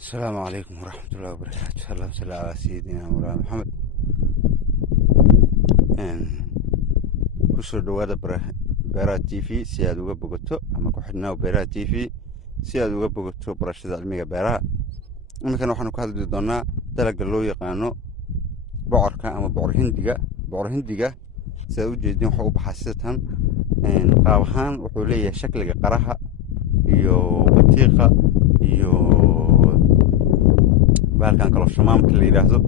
السلام عليكم ورحمة الله وبركاته. اللهم صل على سيدنا مولانا محمد. kusoo dhawaada beeraha t v si aad uga bogato ama ku xidhnaaw beeraha t v si aad uga bogato barashada cilmiga beeraha. iminkan waxaanu ka hadli doonaa dalagga loo yaqaano bocorka ama bocor hindiga. bocor hindiga sidaad u jeedin waxa u baxaa sidatan qaab ahaan wuxuu leeyahay shakliga qaraha iyo batiiqa iyo baalkan kaloo shamaamka la yidhaahdo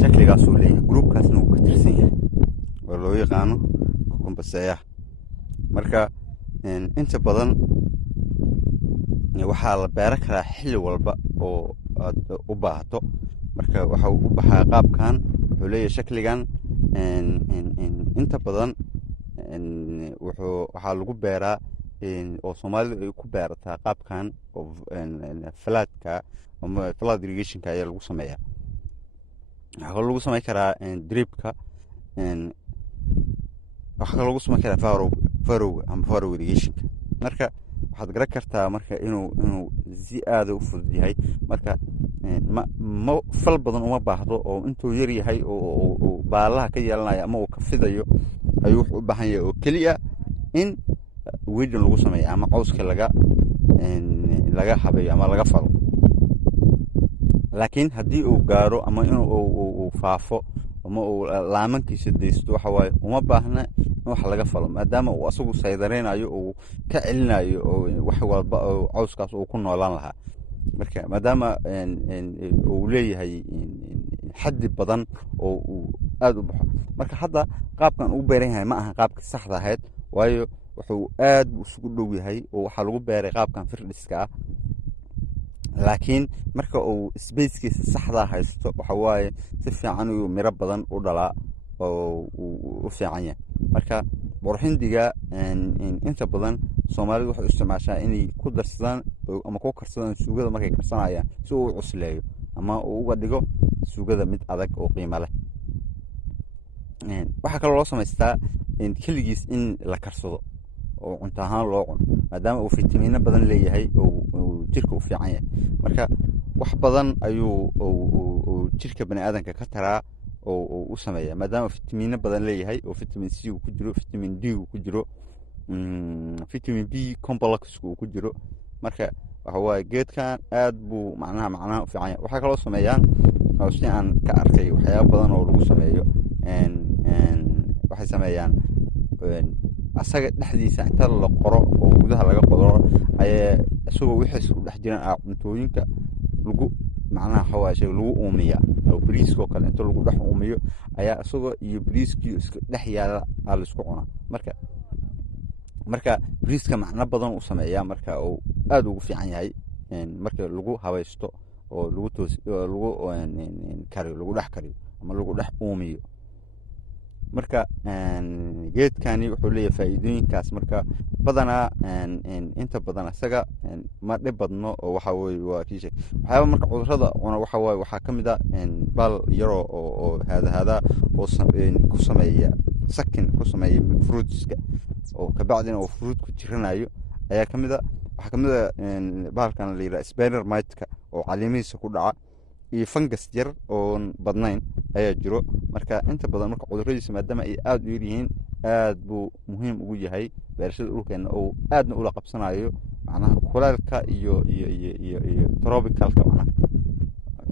shakligaasuu leeyahay. gruubkaasna wuu ka tirsan yahay oo loo yaqaano kukumbaseeyaha. marka inta badan waxaa la beera karaa xilli walba oo aad u baahato. marka waxa uu u baxaa qaabkan, wuxuu leeyahay shakligan. inta badan waxaa lagu beeraa oo soomaalidu ay ku beerataa qaabkan oo falaadka ama falaad irrigationka ayaa lagu sameeyaa. waxaa kaloo lagu samayn karaa dripka, waxaa kaloo lagu samayn karaa farowga ama farow irrigationka. marka waxaad garan kartaa marka inuu si aada u fudud yahay. marka ma fal badan uma baahdo oo intuu yar yahay oo baalaha ka yeelanayo ama uu ka fidayo ayuu wuxuu u baahan yahay oo keliya in weedin lagu sameeyo ama cawska laga habeeyo ama laga falo. laakiin haddii uu gaaro ama inuu faafo ama uu laamankiisa daysto waxa waaye uma baahna in wax laga falo, maadaama uu asagu saydareynayo uu ka celinayo oo wax walba oo cawskaas uu ku noolaan lahaa. marka maadaama uu leeyahay xaddi badan oo uu aada u baxo. marka hadda qaabkan uu beeran yahay ma aha qaabka saxda ahayd, waayo wuxuu aad isugu dhow yahay oo waxaa lagu beeray qaabkan firdhiska ah. laakiin marka uu sbackiisa saxdaa haysto waxa waaye si fiican uu miro badan u dhalaa oo u fiican yahay. marka bocor hindiga inta badan soomaalidu waxay u isticmaashaa inay ku darsadaan ama ku karsadaan suugada markay karsanayaan si uu u cusleeyo ama uu uga dhigo suugada mid adag oo qiimo leh. waxaa kaloo loo samaystaa keligiis in la karsado oo cunto ahaan loo cuno, maadaama uu fitamiino badan leeyahay oo jirka u fiican yahay. marka wax badan ayuu jirka bani aadanka ka taraa oo u sameeya, maadaama fitamiino badan leeyahay oo vitamin c uu ku jiro, vitamin d uu ku jiro, vitamin b complex uu ku jiro. marka waxa waaye geedkan aad buu macnaha u fiican yahay. waxaa kaloo sameeyaan oo si aan ka arkay waxyaaba badan oo lagu sameeyo waxay sameeyaan asaga dhexdiisa inta la qoro oo gudaha laga qodoro ayaa isagoo wixiis ku dhex jiraan cuntooyinka lagu macnaha xawaaye lagu uumiya oo bariiskoo kale inta lagu dhex uumiyo ayaa isagoo iyo bariiskii iska dhex yaala la isku cunaa. marka bariiska macno badan u sameeyaa, marka uu aada ugu fiican yahay marka lagu habaysto oo lagu kariyo, lagu dhex kariyo ama lagu dhex uumiyo. marka geedkani wuxuu leeyahay faa'iidooyinkaas. marka badanaa inta badan isaga ma dhib badno oo waxa weye waa kiishe waxyaaba marka cudurrada cuno waxa waaye waxaa ka mid a baal yaro oo haadahaada oo ku sameeya sakin ku sameeya fruitska oo kabacdina oo fruitku jiranayo ayaa ka mid a. waxaa ka mid a bahalkan la yidhaha spanner mitka oo caleemihiisa ku dhaca iyo fungus yar oon badnayn ayaa jiro. marka inta badan marka cudurradiisa maadaama ay aada u yaryihiin aad buu muhiim ugu yahay beerashada dhulkeena oo aadna ula qabsanayo macnaha kuleelka iyo tropicalka, macnaha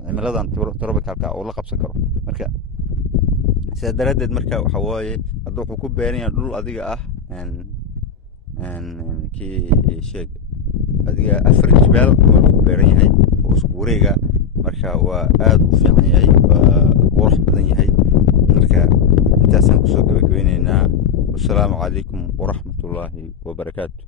cimiladan tropicalka oo la qabsan karo. marka sidaa daraaddeed marka waxa waaye hadda wuxuu ku beeran yahay dhul adiga ah kii sheeg adiga 4 jibaal wuxuu ku beeran yahay oo isku wareega. marka waa aada u fiican yahay, waa qurux badan yahay. marka intaasaan kusoo gabagabeyneynaa. wassalaamu calaykum waraxmatullaahi wabarakaatu.